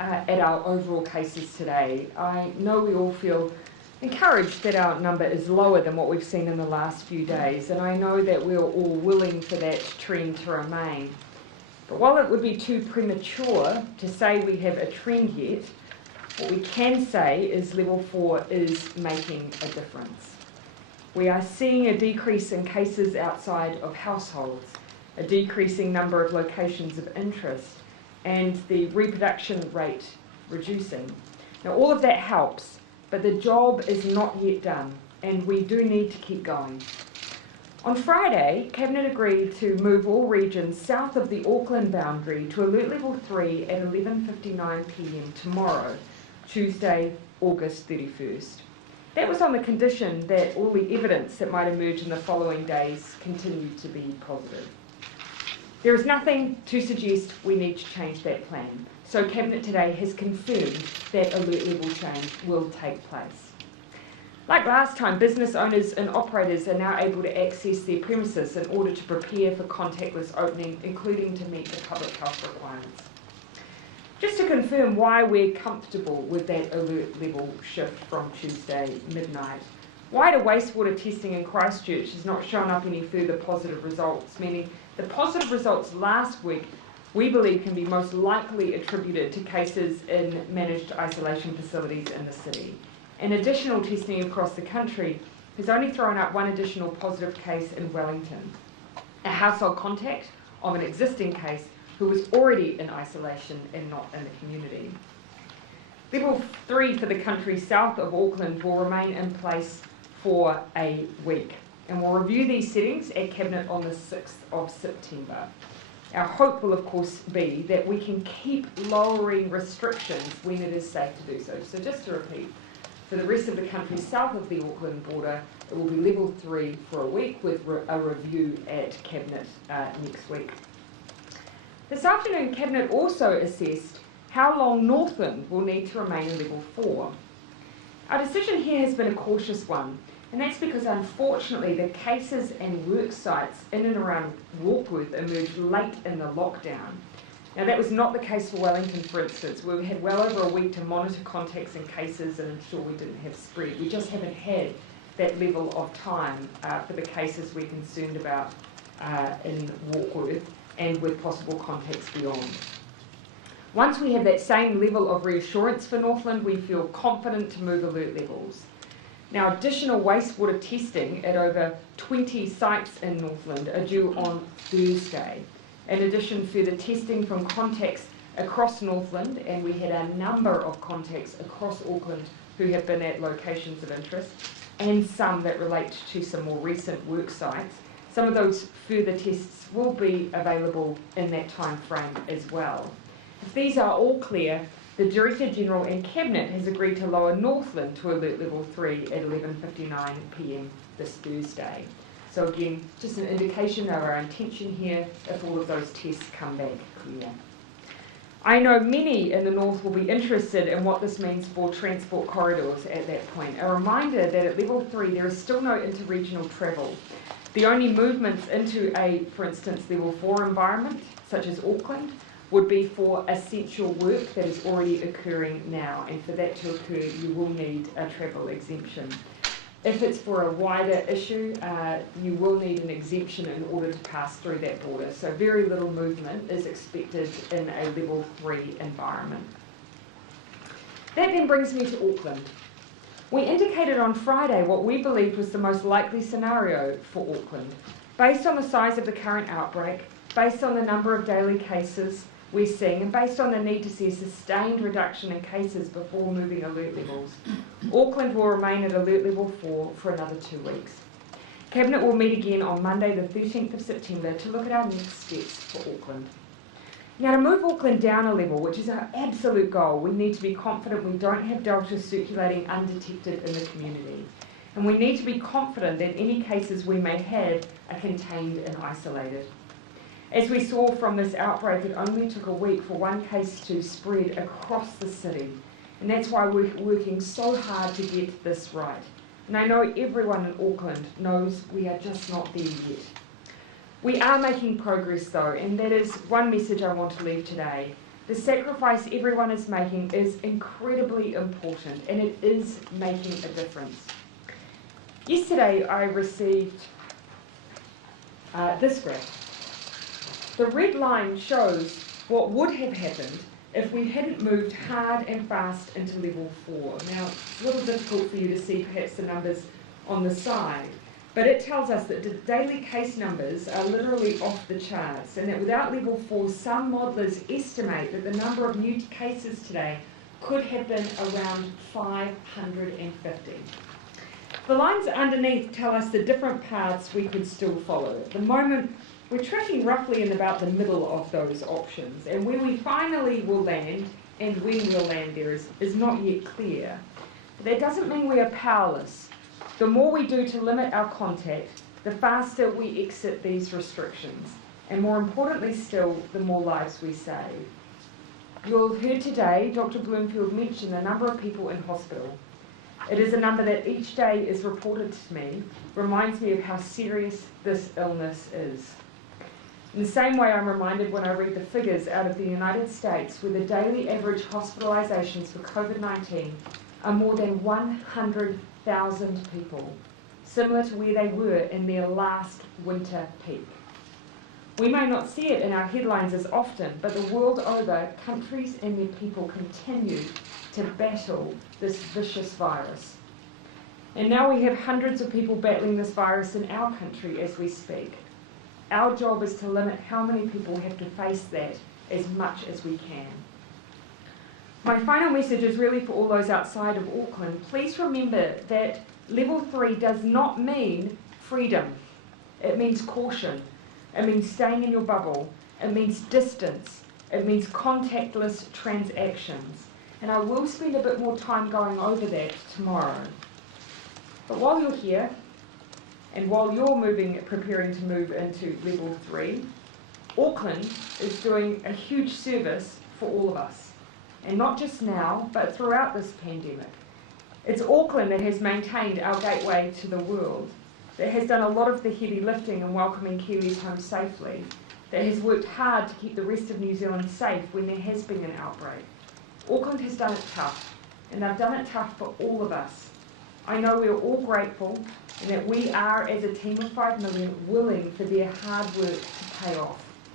at our overall cases today, I know we all feel encouraged that our number is lower than what we've seen in the last few days, and I know that we're all willing for that trend to remain. But while it would be too premature to say we have a trend yet, what we can say is level 4 is making a difference. We are seeing a decrease in cases outside of households, a decreasing number of locations of interest, and the reproduction rate reducing. Now, all of that helps, but the job is not yet done, and we do need to keep going. On Friday, Cabinet agreed to move all regions south of the Auckland boundary to alert level 3 at 11:59 p.m. tomorrow, Tuesday, August 31st. That was on the condition that all the evidence that might emerge in the following days continued to be positive. There is nothing to suggest we need to change that plan, so Cabinet today has confirmed that alert level change will take place. Like last time, business owners and operators are now able to access their premises in order to prepare for contactless opening, including to meet the public health requirements. Just to confirm why we're comfortable with that alert level shift from Tuesday midnight, wider wastewater testing in Christchurch has not shown up any further positive results, meaning the positive results last week we believe can be most likely attributed to cases in managed isolation facilities in the city. And additional testing across the country has only thrown up one additional positive case in Wellington, a household contact of an existing case who was already in isolation and not in the community. Level 3 for the country south of Auckland will remain in place for a week, and we'll review these settings at Cabinet on the 6th of September. Our hope will of course be that we can keep lowering restrictions when it is safe to do so. So just to repeat, for the rest of the country south of the Auckland border, it will be level 3 for a week with a review at Cabinet next week. This afternoon, Cabinet also assessed how long Northland will need to remain in level 4. Our decision here has been a cautious one, and that's because unfortunately the cases and work sites in and around Warkworth emerged late in the lockdown. Now that was not the case for Wellington, for instance, where we had well over a week to monitor contacts and cases and ensure we didn't have spread. We just haven't had that level of time for the cases we're concerned about in Warkworth and with possible contacts beyond. Once we have that same level of reassurance for Northland, we feel confident to move alert levels. Now, additional wastewater testing at over 20 sites in Northland are due on Thursday. In addition, further testing from contacts across Northland, and we had a number of contacts across Auckland who have been at locations of interest, and some that relate to some more recent work sites. Some of those further tests will be available in that time frame as well. If these are all clear, the Director General and Cabinet has agreed to lower Northland to alert level 3 at 11:59 p.m. this Thursday. So again, just an indication of our intention here if all of those tests come back clear. I know many in the north will be interested in what this means for transport corridors at that point. A reminder that at level 3 there is still no interregional travel. The only movements into a, for instance, level 4 environment, such as Auckland, would be for essential work that is already occurring now, and for that to occur you will need a travel exemption. If it's for a wider issue, you will need an exemption in order to pass through that border. So very little movement is expected in a level 3 environment. That then brings me to Auckland. We indicated on Friday what we believed was the most likely scenario for Auckland, based on the size of the current outbreak, based on the number of daily cases we're seeing, and based on the need to see a sustained reduction in cases before moving alert levels. Auckland will remain at alert level 4 for another 2 weeks. Cabinet will meet again on Monday the 13th of September to look at our next steps for Auckland. Now, to move Auckland down a level, which is our absolute goal, we need to be confident we don't have Delta circulating undetected in the community. And we need to be confident that any cases we may have are contained and isolated. As we saw from this outbreak, it only took a week for one case to spread across the city. And that's why we're working so hard to get this right. And I know everyone in Auckland knows we are just not there yet. We are making progress though, and that is one message I want to leave today. The sacrifice everyone is making is incredibly important, and it is making a difference. Yesterday I received this graph. The red line shows what would have happened if we hadn't moved hard and fast into level 4. Now, it's a little difficult for you to see perhaps the numbers on the side, but it tells us that the daily case numbers are literally off the charts, and that without level 4, some modelers estimate that the number of new cases today could have been around 550. The lines underneath tell us the different paths we could still follow. At the moment, we're tracking roughly in about the middle of those options, and where we finally will land and when we'll land there is not yet clear. But that doesn't mean we are powerless. The more we do to limit our contact, the faster we exit these restrictions, and more importantly still, the more lives we save. You'll have heard today Dr. Bloomfield mention the number of people in hospital. It is a number that each day is reported to me, reminds me of how serious this illness is. In the same way, I'm reminded when I read the figures out of the United States, where the daily average hospitalisations for COVID-19 are more than 100,000 people, similar to where they were in their last winter peak. We may not see it in our headlines as often, but the world over, countries and their people continue to battle this vicious virus. And now we have hundreds of people battling this virus in our country as we speak. Our job is to limit how many people have to face that as much as we can. My final message is really for all those outside of Auckland. Please remember that level 3 does not mean freedom. It means caution. It means staying in your bubble. It means distance. It means contactless transactions. And I will spend a bit more time going over that tomorrow. But while you're here, and while you're preparing to move into level 3, Auckland is doing a huge service for all of us. And not just now, but throughout this pandemic. It's Auckland that has maintained our gateway to the world, that has done a lot of the heavy lifting in welcoming Kiwis home safely, that has worked hard to keep the rest of New Zealand safe when there has been an outbreak. Auckland has done it tough, and they've done it tough for all of us. I know we're all grateful, and that we are, as a team of 5 million, willing for their hard work to pay off.